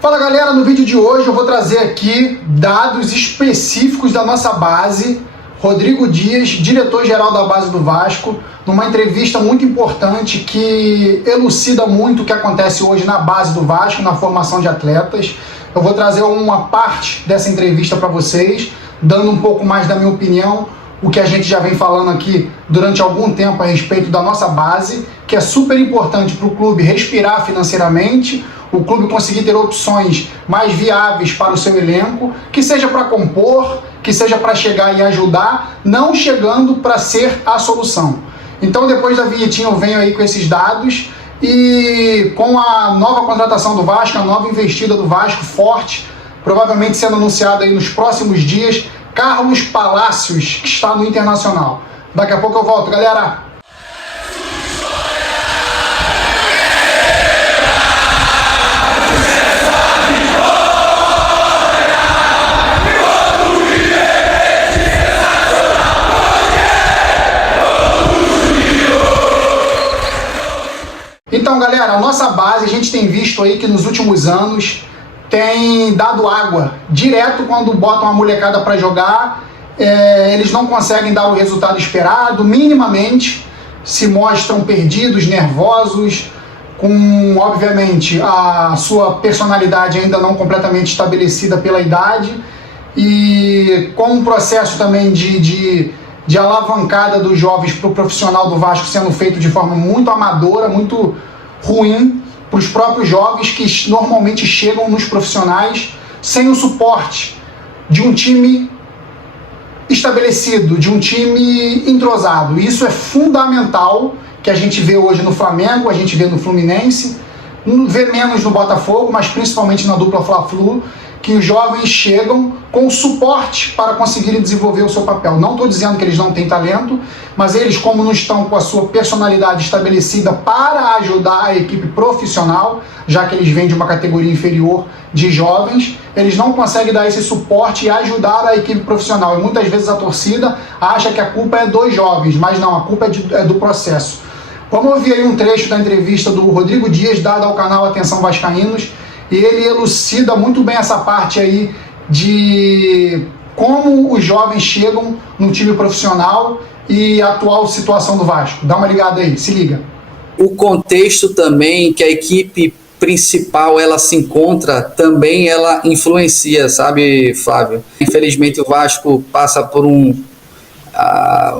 Fala galera, no vídeo de hoje eu vou trazer aqui dados específicos da nossa base. Rodrigo Dias, diretor-geral da base do Vasco, numa entrevista muito importante que elucida muito o que acontece hoje na base do Vasco, na formação de atletas. Eu vou trazer uma parte dessa entrevista para vocês, dando um pouco mais da minha opinião, o que a gente já vem falando aqui durante algum tempo a respeito da nossa base, que é super importante para o clube respirar financeiramente, o clube conseguir ter opções mais viáveis para o seu elenco, que seja para compor, que seja para chegar e ajudar, não chegando para ser a solução. Então, depois da vinhetinha, eu venho aí com esses dados e com a nova contratação do Vasco, a nova investida do Vasco, forte, provavelmente sendo anunciada aí nos próximos dias, Carlos Palacios, que está no Internacional. Daqui a pouco eu volto, galera! Então, galera, a nossa base, a gente tem visto aí que nos últimos anos tem dado água direto quando botam a molecada para jogar, eles não conseguem dar o resultado esperado, minimamente, se mostram perdidos, nervosos, com, obviamente, a sua personalidade ainda não completamente estabelecida pela idade e com um processo também de alavancada dos jovens para o profissional do Vasco sendo feito de forma muito amadora, muito ruim para os próprios jovens que normalmente chegam nos profissionais sem o suporte de um time estabelecido, de um time entrosado. Isso é fundamental, que a gente vê hoje no Flamengo, a gente vê no Fluminense, vê menos no Botafogo, mas principalmente na dupla Fla-Flu, que os jovens chegam com suporte para conseguirem desenvolver o seu papel. Não estou dizendo que eles não têm talento, mas eles, como não estão com a sua personalidade estabelecida para ajudar a equipe profissional, já que eles vêm de uma categoria inferior de jovens, eles não conseguem dar esse suporte e ajudar a equipe profissional. E muitas vezes a torcida acha que a culpa é dos jovens, mas não, a culpa é do processo. Vamos ouvir aí um trecho da entrevista do Rodrigo Dias, dada ao canal Atenção Vascaínos, e ele elucida muito bem essa parte aí de como os jovens chegam no time profissional e a atual situação do Vasco. Dá uma ligada aí, se liga. O contexto também que a equipe principal ela se encontra, também ela influencia, sabe, Flávio? Infelizmente o Vasco passa por um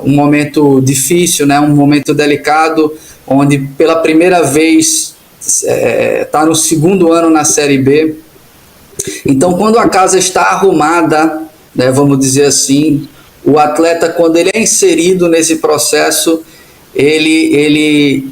momento difícil, né? Um momento delicado, onde pela primeira vez está no segundo ano na Série B. Então, quando a casa está arrumada, né, vamos dizer assim, o atleta, quando ele é inserido nesse processo, ele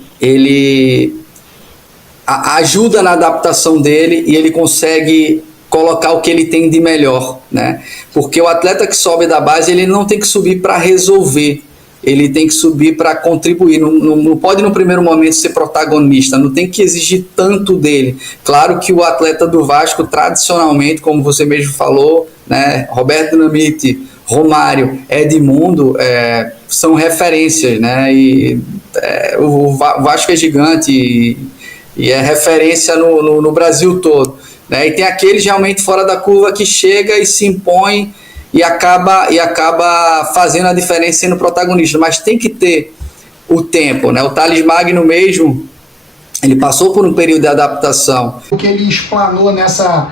ajuda na adaptação dele e ele consegue colocar o que ele tem de melhor, né? Porque o atleta que sobe da base, ele não tem que subir para resolver, ele tem que subir para contribuir, não pode no primeiro momento ser protagonista, não tem que exigir tanto dele. Claro que o atleta do Vasco, tradicionalmente, como você mesmo falou, né, Roberto Dinamite, Romário, Edmundo, são referências, né, e o Vasco é gigante e é referência no Brasil todo, né, e tem aqueles realmente fora da curva que chega e se impõe e acaba fazendo a diferença sendo protagonista, mas tem que ter o tempo, né? O Thales Magno mesmo, ele passou por um período de adaptação. O que ele explanou nessa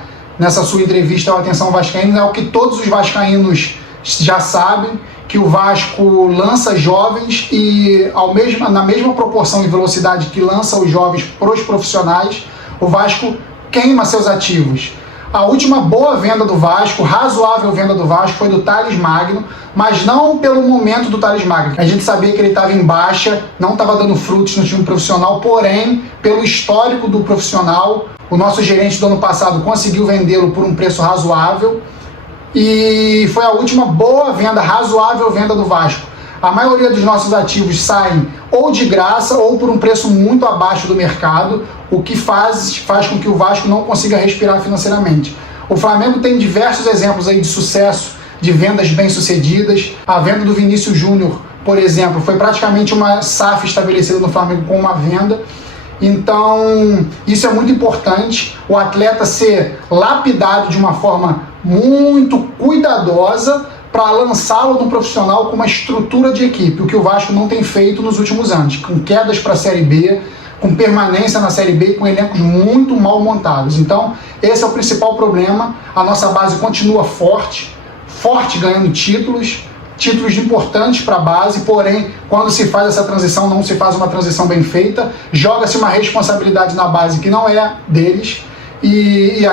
sua entrevista ao Atenção Vascaínos é o que todos os vascaínos já sabem, que o Vasco lança jovens e na mesma proporção e velocidade que lança os jovens para os profissionais, o Vasco queima seus ativos. A última boa venda do Vasco, razoável venda do Vasco, foi do Thales Magno, mas não pelo momento do Thales Magno. A gente sabia que ele estava em baixa, não estava dando frutos no time profissional, porém, pelo histórico do profissional, o nosso gerente do ano passado conseguiu vendê-lo por um preço razoável e foi a última boa venda, razoável venda do Vasco. A maioria dos nossos ativos saem ou de graça ou por um preço muito abaixo do mercado, o que faz com que o Vasco não consiga respirar financeiramente. O Flamengo tem diversos exemplos aí de sucesso, de vendas bem-sucedidas. A venda do Vinícius Júnior, por exemplo, foi praticamente uma SAF estabelecida no Flamengo com uma venda. Então, isso é muito importante, o atleta ser lapidado de uma forma muito cuidadosa para lançá-lo no profissional com uma estrutura de equipe, o que o Vasco não tem feito nos últimos anos, com quedas para a Série B, com permanência na Série B, com elencos muito mal montados. Então, esse é o principal problema. A nossa base continua forte ganhando títulos importantes para a base, porém, quando se faz essa transição, não se faz uma transição bem feita, joga-se uma responsabilidade na base que não é deles e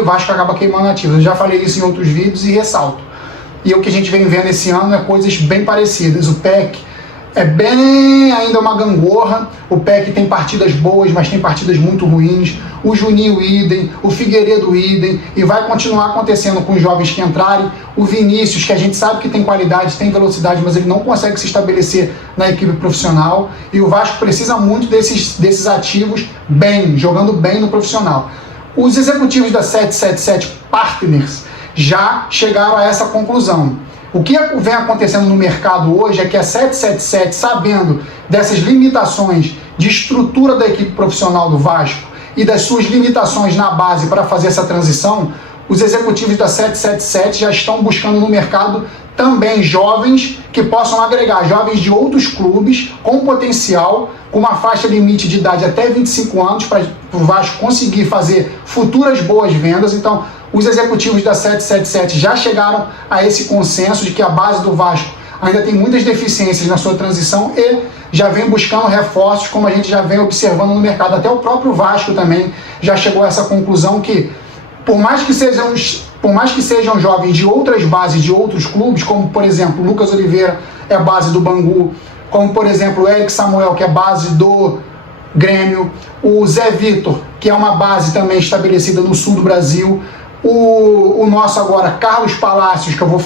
o Vasco acaba queimando ativos. Eu já falei isso em outros vídeos e ressalto. E o que a gente vem vendo esse ano é coisas bem parecidas. O PEC é bem ainda uma gangorra, o PEC tem partidas boas, mas tem partidas muito ruins, o Juninho idem, o Figueiredo idem, e vai continuar acontecendo com os jovens que entrarem, o Vinícius, que a gente sabe que tem qualidade, tem velocidade, mas ele não consegue se estabelecer na equipe profissional, e o Vasco precisa muito desses ativos bem, jogando bem no profissional. Os executivos da 777 Partners já chegaram a essa conclusão. O que vem acontecendo no mercado hoje é que a 777, sabendo dessas limitações de estrutura da equipe profissional do Vasco e das suas limitações na base para fazer essa transição, os executivos da 777 já estão buscando no mercado também jovens que possam agregar, jovens de outros clubes com potencial, com uma faixa limite de idade até 25 anos para o Vasco conseguir fazer futuras boas vendas. Então, os executivos da 777 já chegaram a esse consenso de que a base do Vasco ainda tem muitas deficiências na sua transição e já vem buscando reforços, como a gente já vem observando no mercado. Até o próprio Vasco também já chegou a essa conclusão que, por mais que sejam jovens de outras bases, de outros clubes, como, por exemplo, o Lucas Oliveira é a base do Bangu, como, por exemplo, o Eric Samuel, que é a base do Grêmio, o Zé Vitor, que é uma base também estabelecida no sul do Brasil, o nosso agora, Carlos Palácios, que eu vou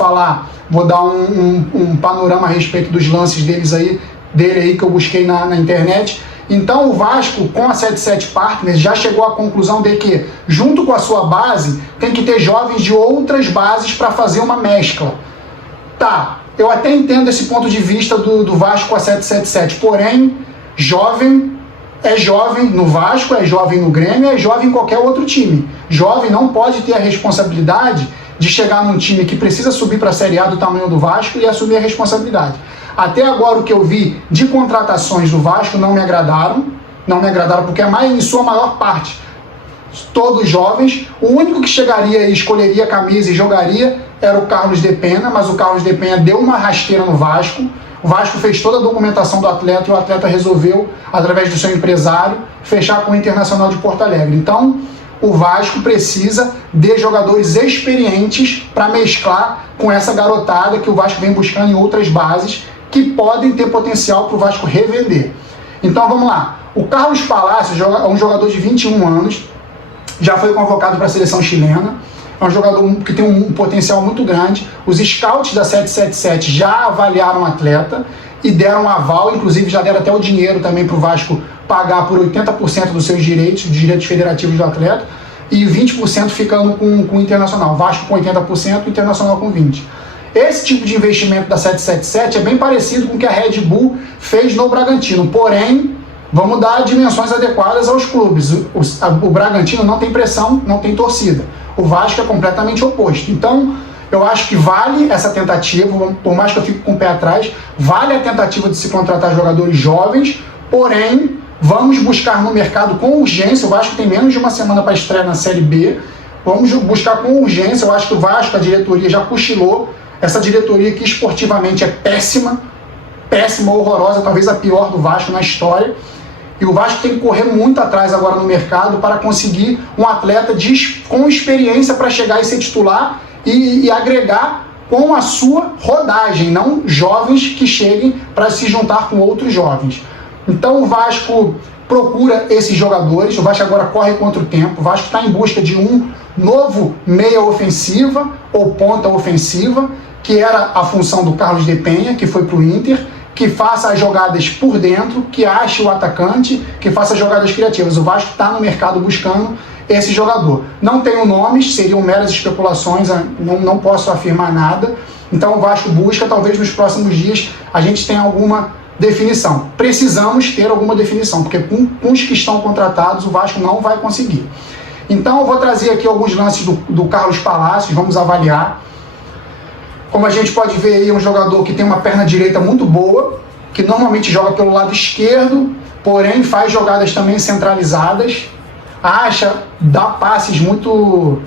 dar um panorama a respeito dos lances dele aí que eu busquei na internet. Então o Vasco, com a 77 Partners, já chegou à conclusão de que, junto com a sua base, tem que ter jovens de outras bases para fazer uma mescla. Tá, eu até entendo esse ponto de vista do Vasco com a 777, porém, jovem é jovem no Vasco, é jovem no Grêmio, é jovem em qualquer outro time. Jovem não pode ter a responsabilidade de chegar num time que precisa subir para a Série A do tamanho do Vasco e assumir a responsabilidade. Até agora o que eu vi de contratações do Vasco não me agradaram porque em sua maior parte, todos jovens. O único que chegaria e escolheria a camisa e jogaria era o Carlos de Pena, mas o Carlos de Pena deu uma rasteira no Vasco. O Vasco fez toda a documentação do atleta e o atleta resolveu, através do seu empresário, fechar com o Internacional de Porto Alegre. Então, o Vasco precisa de jogadores experientes para mesclar com essa garotada que o Vasco vem buscando em outras bases que podem ter potencial para o Vasco revender. Então, vamos lá. O Carlos Palácios é um jogador de 21 anos, já foi convocado para a seleção chilena. É um jogador que tem um potencial muito grande. Os scouts da 777 já avaliaram o atleta e deram um aval, inclusive já deram até o dinheiro também para o Vasco pagar por 80% dos seus direitos, dos direitos federativos do atleta, e 20% ficando com o Internacional. O Vasco com 80%, o Internacional com 20%. Esse tipo de investimento da 777 é bem parecido com o que a Red Bull fez no Bragantino, porém, vamos dar dimensões adequadas aos clubes. O Bragantino não tem pressão, não tem torcida. O Vasco é completamente oposto. Então, eu acho que vale essa tentativa, por mais que eu fique com o pé atrás, vale a tentativa de se contratar jogadores jovens, porém, vamos buscar no mercado com urgência. O Vasco tem menos de uma semana para estrear na Série B. Vamos buscar com urgência. Eu acho que o Vasco, a diretoria, já cochilou. Essa diretoria que esportivamente é péssima, horrorosa, talvez a pior do Vasco na história. E o Vasco tem que correr muito atrás agora no mercado para conseguir um atleta com experiência para chegar e ser titular e agregar com a sua rodagem, não jovens que cheguem para se juntar com outros jovens. Então o Vasco procura esses jogadores, o Vasco agora corre contra o tempo, o Vasco está em busca de um novo meia ofensiva ou ponta ofensiva, que era a função do Carlos de Penha, que foi para o Inter, que faça as jogadas por dentro, que ache o atacante, que faça jogadas criativas. O Vasco está no mercado buscando esse jogador. Não tenho nomes, seriam meras especulações, não posso afirmar nada. Então o Vasco busca, talvez nos próximos dias a gente tenha alguma definição. Precisamos ter alguma definição, porque com os que estão contratados o Vasco não vai conseguir. Então eu vou trazer aqui alguns lances do Carlos Palacios, vamos avaliar. Como a gente pode ver aí, é um jogador que tem uma perna direita muito boa, que normalmente joga pelo lado esquerdo, porém faz jogadas também centralizadas, dá passes muito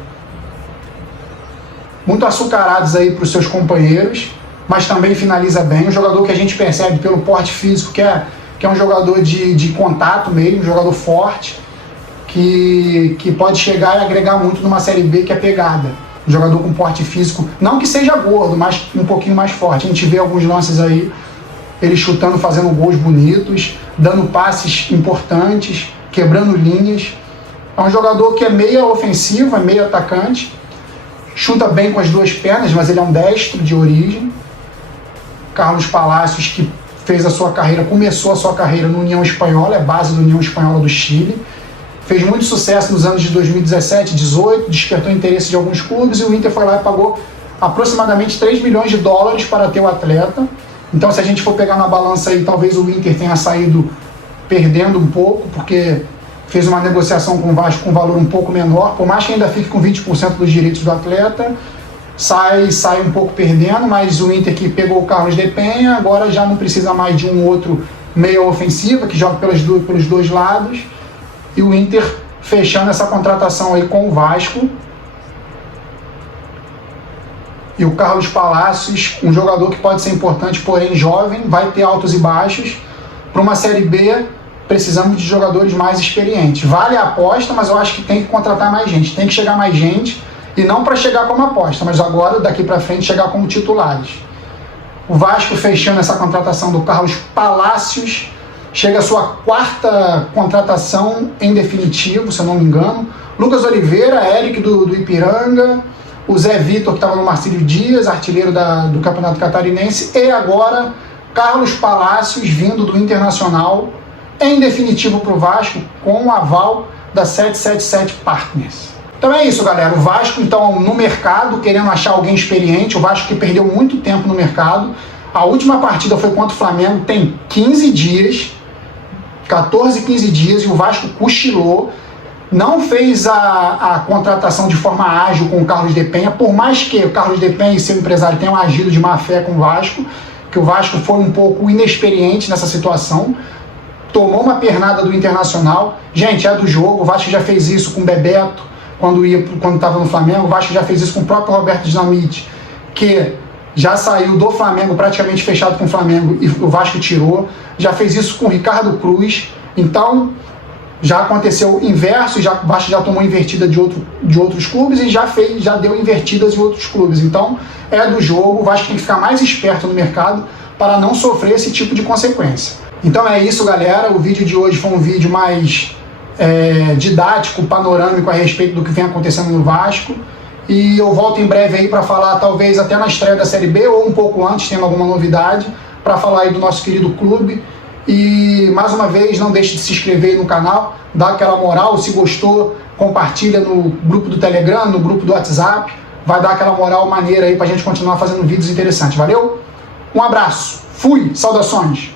açucarados aí para os seus companheiros, mas também finaliza bem. Um jogador que a gente percebe pelo porte físico que é um jogador de contato mesmo, um jogador forte, que pode chegar e agregar muito numa Série B, que é pegada. Um jogador com porte físico, não que seja gordo, mas um pouquinho mais forte. A gente vê alguns lances aí, ele chutando, fazendo gols bonitos, dando passes importantes, quebrando linhas. É um jogador que é meia ofensivo, é meia atacante, chuta bem com as duas pernas, mas ele é um destro de origem. Carlos Palacios, que começou a sua carreira no União Espanhola, é base da União Espanhola do Chile. Fez muito sucesso nos anos de 2017, 2018, despertou interesse de alguns clubes e o Inter foi lá e pagou aproximadamente 3 milhões de dólares para ter o atleta. Então, se a gente for pegar na balança aí, talvez o Inter tenha saído perdendo um pouco, porque fez uma negociação com o Vasco com um valor um pouco menor, por mais que ainda fique com 20% dos direitos do atleta, sai um pouco perdendo, mas o Inter que pegou o Carlos de Penha, agora já não precisa mais de um outro meia ofensiva, que joga pelos dois lados, e o Inter fechando essa contratação aí com o Vasco. E o Carlos Palacios, um jogador que pode ser importante, porém jovem, vai ter altos e baixos. Para uma Série B, precisamos de jogadores mais experientes. Vale a aposta, mas eu acho que tem que contratar mais gente, tem que chegar mais gente, e não para chegar como aposta, mas agora, daqui para frente, chegar como titulares. O Vasco fechando essa contratação do Carlos Palacios, chega a sua 4ª contratação em definitivo, se eu não me engano. Lucas Oliveira, Eric do Ipiranga, o Zé Vitor, que estava no Marcílio Dias, artilheiro do Campeonato Catarinense, e agora Carlos Palacios, vindo do Internacional, em definitivo para o Vasco, com o aval da 777 Partners. Então é isso, galera. O Vasco, então, no mercado, querendo achar alguém experiente, o Vasco que perdeu muito tempo no mercado. A última partida foi contra o Flamengo, tem 15 dias, 14, 15 dias, e o Vasco cochilou, não fez a contratação de forma ágil com o Carlos de Penha, por mais que o Carlos de Penha e seu empresário tenham agido de má fé com o Vasco, que o Vasco foi um pouco inexperiente nessa situação, tomou uma pernada do Internacional. Gente, é do jogo, o Vasco já fez isso com o Bebeto, quando estava no Flamengo, o Vasco já fez isso com o próprio Roberto Dinamite, que já saiu do Flamengo praticamente fechado com o Flamengo e o Vasco tirou, já fez isso com o Ricardo Cruz. Então já aconteceu o inverso, o Vasco já tomou invertida de outros clubes e já deu invertidas em outros clubes. Então é do jogo, o Vasco tem que ficar mais esperto no mercado para não sofrer esse tipo de consequência. Então é isso, galera, o vídeo de hoje foi um vídeo mais didático, panorâmico a respeito do que vem acontecendo no Vasco. E eu volto em breve aí para falar, talvez até na estreia da Série B ou um pouco antes, tendo alguma novidade, para falar aí do nosso querido clube. E mais uma vez, não deixe de se inscrever aí no canal, dá aquela moral, se gostou, compartilha no grupo do Telegram, no grupo do WhatsApp, vai dar aquela moral maneira aí para a gente continuar fazendo vídeos interessantes, valeu? Um abraço, fui, saudações!